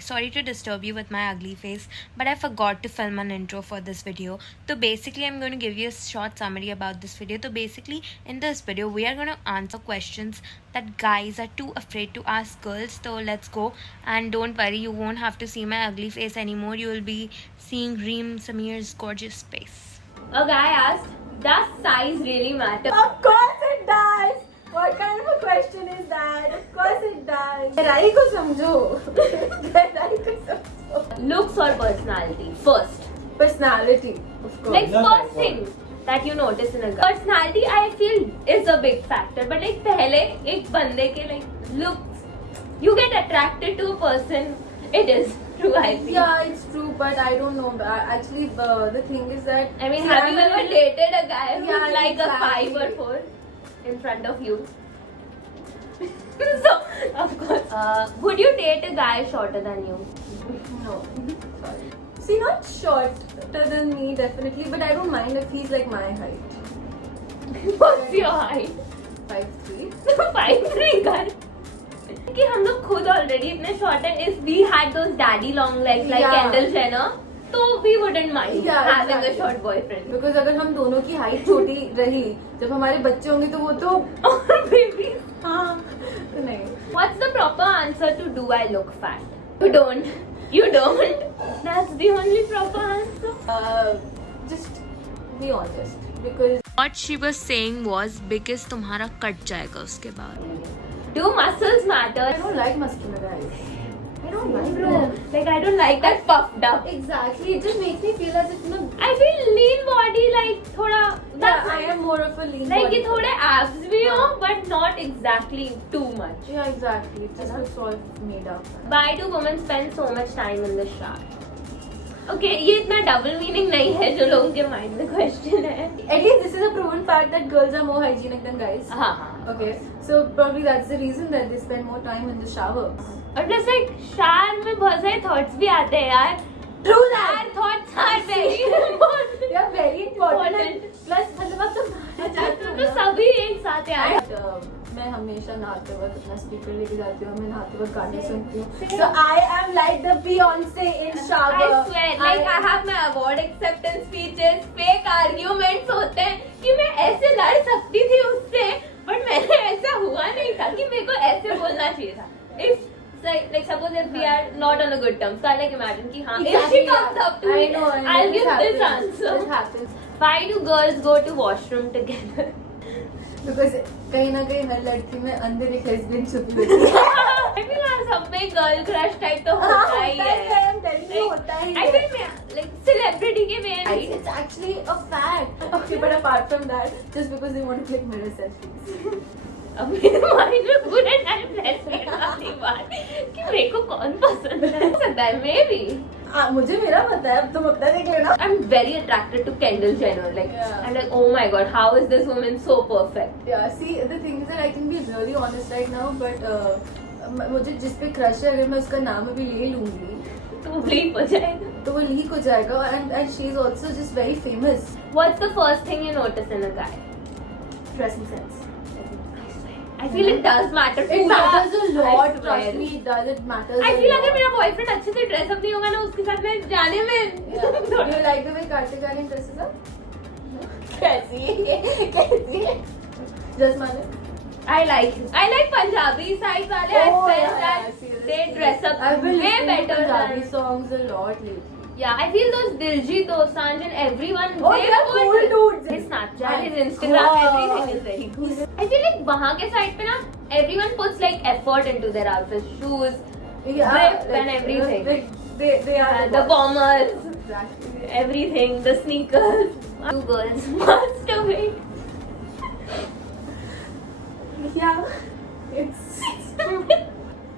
Sorry to disturb you with my ugly face, but I forgot to film an intro for this video. So basically, I'm going to give you a short summary about this video. So basically, in this video, we are going to answer questions that guys are too afraid to ask girls. So let's go. And don't worry, you won't have to see my ugly face anymore. You will be seeing Reem Samir's gorgeous face. A guy asked, does size really matter? Of course it does. What kind of a question is that? Of course it does. गहराई को समझो. गहराई को समझो. Looks or personality? First. Personality, of course. Like first thing that you notice in a girl. Personality I feel is a big factor. But like पहले एक बंदे के like looks, you get attracted to a person. It is true, I feel. Yeah, it's true, but I don't know. Actually, the thing is that I mean, have you ever dated a guy who's like exactly. a 5 or 4 in front of you? So, of course. Would you date a guy shorter than you? No. Sorry. See, not shorter than me, definitely, but I don't mind if he's like my height. What's your height? 5'3". 5'3" guy. कि हम लोग खुद already इतने short हैं. If we had those daddy long legs like Kendall Jenner, तो we wouldn't mind having a short boyfriend. Because अगर हम दोनों की हाइट छोटी रही, जब हमारे बच्चे होंगे तो वो तो Baby. हाँ तो नहीं. What's the proper answer to do I look fat? You don't. You don't. That's the only proper answer. Just be honest, because What she was saying was because तुम्हारा कट जाएगा उसके बाद. Do muscles matter? I don't like muscular guys. I don't like Bro, them. like I don't like that puffed up. Exactly, it just makes me feel as if I feel lean body like थोड़ा. Yeah, I am more of a lean Like body. कि थोड़े abs भी हो, but not exactly too much. Yeah, exactly. It just looks all made up. Why do women spend so much time in the shower? Okay, ये इतना double meaning नहीं है जो लोगों के mind में question है. At least this is a proven fact that girls are more hygienic than guys. हाँ हाँ. Okay, so probably that's the reason that they spend more time in the shower. और प्लस लाइक शावर में बहुत सारे thoughts भी आते हैं यार. True that. यार thoughts are very important. They are very important. Plus मतलब आप तो सभी एक साथ यार. मैं हमेशा नहाते वक्त अपना स्पीकर लेके जाती हूँ. मैं नहाते वक्त गाने सुनती हूँ. So I am like the Beyonce in shower. I swear, like I have my award acceptance speeches, fake arguments होते हैं कि मैं ऐसे लड़ सकती थी उससे, but मैंने ऐसा हुआ नहीं था कि मेरे को ऐसे बोलना चाहिए था. If like suppose if we are not on a good terms, so I like imagine कि हाँ, if she comes up to me, I'll give this answer. It happens. Why do girls go to washroom together? Because कहीं ना कहीं हर लड़की में अंदर एक lesbian छुपी होती है. I feel यार सब में गर्ल क्रश टाइप तो होता ही है. I'm telling you, होता ही I है. feel like celebrity के में It's actually a fact. Okay, but apart from that, just because they want to click mirror selfies. अब मेरे माइंड में पूरे टाइम लेस्बियन वाली बात कि मेरे को कौन पसंद है. सकता है maybe. मुझे मेरा पता है, तुम अपना देख लेना. I'm very attracted to Kendall Jenner. Like I'm like, oh my god, how is this woman so perfect? Yeah, see, the thing is that I can be really honest right now, but मुझे जिस पे crush है, अगर मैं उसका नाम अभी ले लूंगी तो bleep हो जाएगा. तो वो लीक हो जाएगा. And she is also just very famous. What's the first thing you notice in a guy? Dressing sense. I feel it does matter. It matters a I lot. swear. Trust me, it does. It matters. I a feel lot. अगर मेरा boyfriend अच्छे से dress up नहीं होगा ना उसके साथ में जाने में. Do you like the way Kartik Aaryan dresses up? कैसी? Just माने. I like Punjabi side वाले. I felt that they dress up I've been way listening to better Punjabi than. songs a lot lately. Yeah, I feel those Diljit Dosanjh and everyone. Oh, they are put cool dudes. His Snapchat, his Instagram, God. everything is very cool. I feel like वहाँ के side पे ना everyone puts like effort into their outfits, shoes, drip and everything. They are The bombers, Exactly. everything, the sneakers. Two girls masturbate. Yeah. It's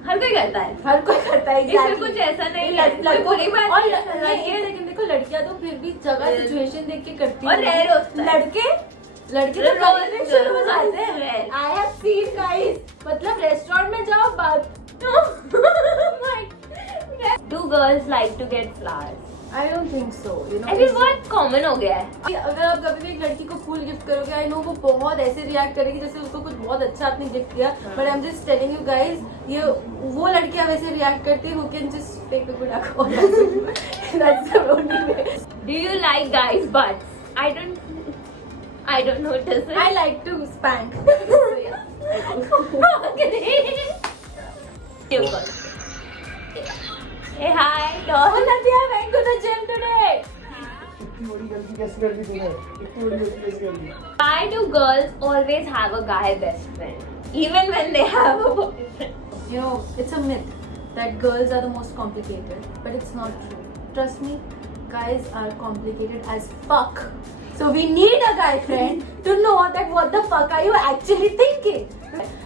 हर कोई करता है. हर कोई करता है. इसमें कुछ ऐसा नहीं है. लड़कों बुरी बात और नहीं है. देखो लड़कियां तो फिर भी जगह सिचुएशन देख के करती और हैं. rare होता है. लड़के तो रोज करने शुरू हो जाते हैं. rare. I have seen guys. मतलब रेस्टोरेंट में जाओ बात. Do girls like to get flowers? I don't think so. You know. ऐसे बहुत कॉमन हो गया है. अगर आप कभी भी एक लड़की को फूल गिफ्ट करोगे, आई नो वो बहुत ऐसे रिएक्ट करेगी जैसे उसको कुछ बहुत अच्छा आपने गिफ्ट किया. But I am just telling you guys, ये वो लड़कियां वैसे रिएक्ट करती है who can just fake a good accord. That's the only way. Do you like guys' butts? I don't notice it. I like to spank. So yeah. Hey, hi, Oh, doll. Nadia, I went to the gym today. इतनी बड़ी गलती कैसे कर दी तूने? इतनी बड़ी गलती कैसे कर दी? Why do girls always have a guy best friend, even when they have a boyfriend? You know, it's a myth that girls are the most complicated, but it's not true. Trust me, guys are complicated as fuck. So we need a guy friend to know that what the fuck are you actually thinking.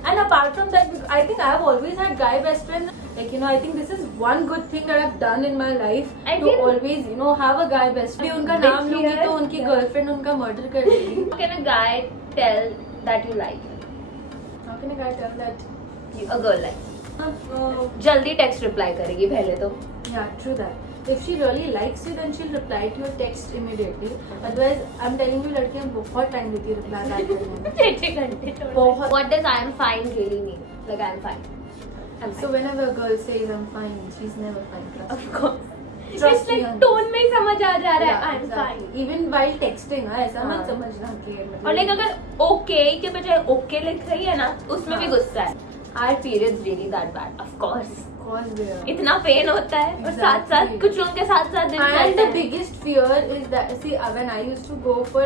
And apart from that, I think I have always had guy best friends. Like, you know, I think this is one good thing that I've done in my life. I to feel- always, you know, have a guy best friend. उनका Big नाम लूंगी fear. तो उनकी girlfriend उनका murder कर देगी. How can a guy tell that you like him? How can a guy tell that? A girl likes him. जल्दी text reply करेगी पहले तो. Yeah, true that. If she really likes you, then she'll reply to your text immediately. Otherwise, I'm telling you, लड़कियां बहुत time लेती है reply back करने में. 6 घंटे. बहुत. What does I am fine really mean? Like I am fine. I'm So fine. whenever a girl says I'm fine, she's never fine. Trust Of me. course. Trust It's like me on tone में ही समझ आ जा रहा है. Yeah, I'm exactly. fine. Even while texting, हाँ, ऐसा मत हाँ. समझना कि मतलब. और like अगर okay के बजाय okay लिख रही है ना, उसमें भी हाँ. गुस्सा है. Are periods really that bad? Of course. Of course they are. इतना पेन होता है और साथ Exactly. साथ कुछ लोगों के साथ साथ दिन And चलते the हैं. biggest fear is that, see, when I used to go for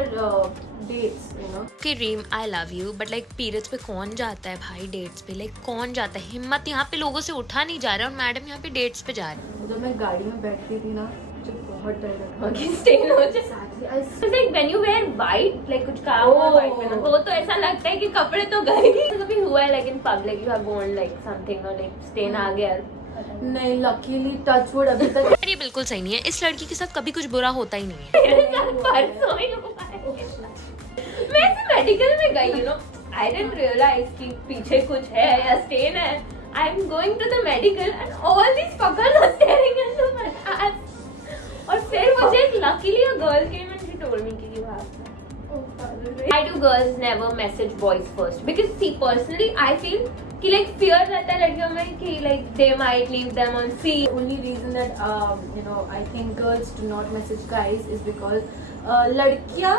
dates, you know. कि रीम I love you but like periods पे कौन जाता है भाई डेट्स पे, लाइक कौन जाता है? हिम्मत यहाँ पे लोगों से उठा नहीं जा रहा है और मैडम यहाँ पे डेट्स पे जा रही है. जब मैं गाड़ी में बैठती थी ना, मुझे बहुत डर लगता था. कि stain हो जाए. Exactly. I It's like when you wear white, like कुछ काम हुआ Oh. white में ना, तो ऐसा लगता है कि कपड़े तो गए ही. कभी हुआ है like in public you have worn like something or like stain आ गया. नहीं, लकीली टच वुड अभी तक. ये बिल्कुल सही नहीं है. इस लड़की के साथ कभी कुछ बुरा होता ही नहीं है. मेरे साथ परसों ही हुआ है. मैं ऐसे मेडिकल में गई, you know, I didn't realize कि पीछे कुछ है या stain है. I'm going to the medical and all these fuckers are staring into my ass. और फिर मुझे luckily a girl came and she told me कि you have. Why do girls never message boys first? Because see, personally, I feel कि like fear रहता है लड़कियों में कि like they might leave them on sea. The only reason that you know, I think girls do not message guys is because लड़कियां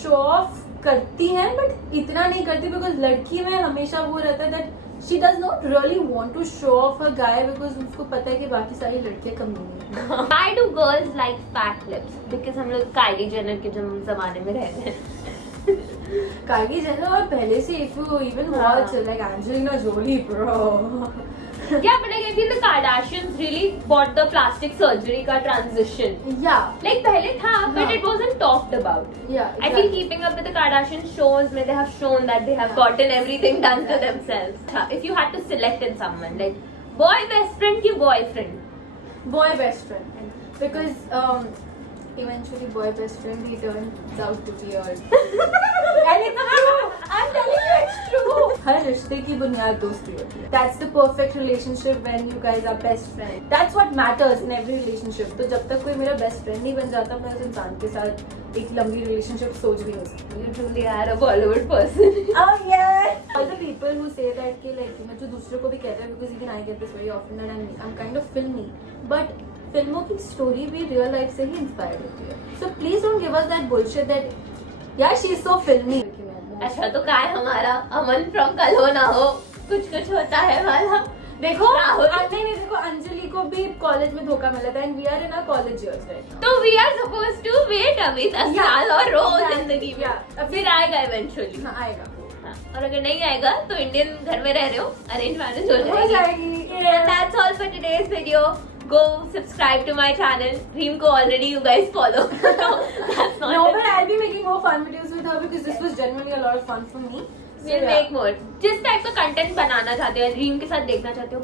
show off करती हैं but इतना नहीं करती, because लड़की में हमेशा वो रहता है that she does not really want to show off her guy because उसको पता है कि बाकी सारी लड़कियां कमजोर हैं. Why do girls like fat lips? Because हम लोग काइली जेनर के जमाने में रहते हैं. काइली जेनर और पहले से if you even watch like Angelina Jolie, bro. Yeah, but like I feel the Kardashians really bought the plastic surgery का transition. Yeah, Like पहले था, but हाँ. it wasn't talked about. yeah. I feel keeping up with the Kardashian shows, where they have shown that they have gotten everything done to themselves. If you had to select in someone, like boy best friend ki boyfriend. Boy best friend, because eventually boy best friend he turns out to be yours. And it's true. I'm telling you, it's true. हर रिश्ते की बुनियाद दोस्ती होती है. That's the perfect relationship when you guys are best friends. That's what matters in every relationship. तो जब तक कोई मेरा best friend नहीं बन जाता, मैं उस इंसान के साथ एक लंबी relationship सोच भी नहीं सकती. You truly are a Bollywood person. Oh yeah. All the people who say that कि like जो दूसरों को भी कहते हैं, because even I get this very often that I'm kind of filmy, but फिल्मों की स्टोरी भी रियल लाइफ से ही इंस्पायर्ड होती है. So please don't give us that bullshit that yeah she is so filmy. अच्छा तो काय हमारा अमन फ्रॉम कल हो ना हो, कुछ होता है वाला. देखो राहुल. नहीं देखो, अंजलि को भी कॉलेज में धोखा मिला था and we are in our college years right now. तो we are supposed to wait अभी 10 साल और रो Exactly. जिंदगी में. Yeah. फिर आएगा eventually. हाँ आएगा. हाँ, और अगर नहीं आएगा तो इंडियन घर में रह रहे हो, अरेंज मैरिज हो हो जाएगी. जाएगी. And that's all for today's video. Go subscribe to my channel. Reem ko already you guys follow. That's not No, it. but I'll be making more fun videos with her because this was genuinely a lot of fun for me. So, We'll yeah. make more. जिस type का content बनाना चाहते हो, रीम के साथ देखना चाहते हो,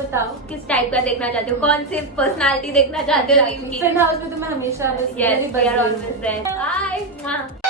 बताओ किस टाइप का देखना चाहते हो, कौन सी पर्सनालिटी देखना चाहते हो रीम की. फिल्म हाउस में तो मैं हमेशा बस Yes, मेरी we are बस always friends. Bye.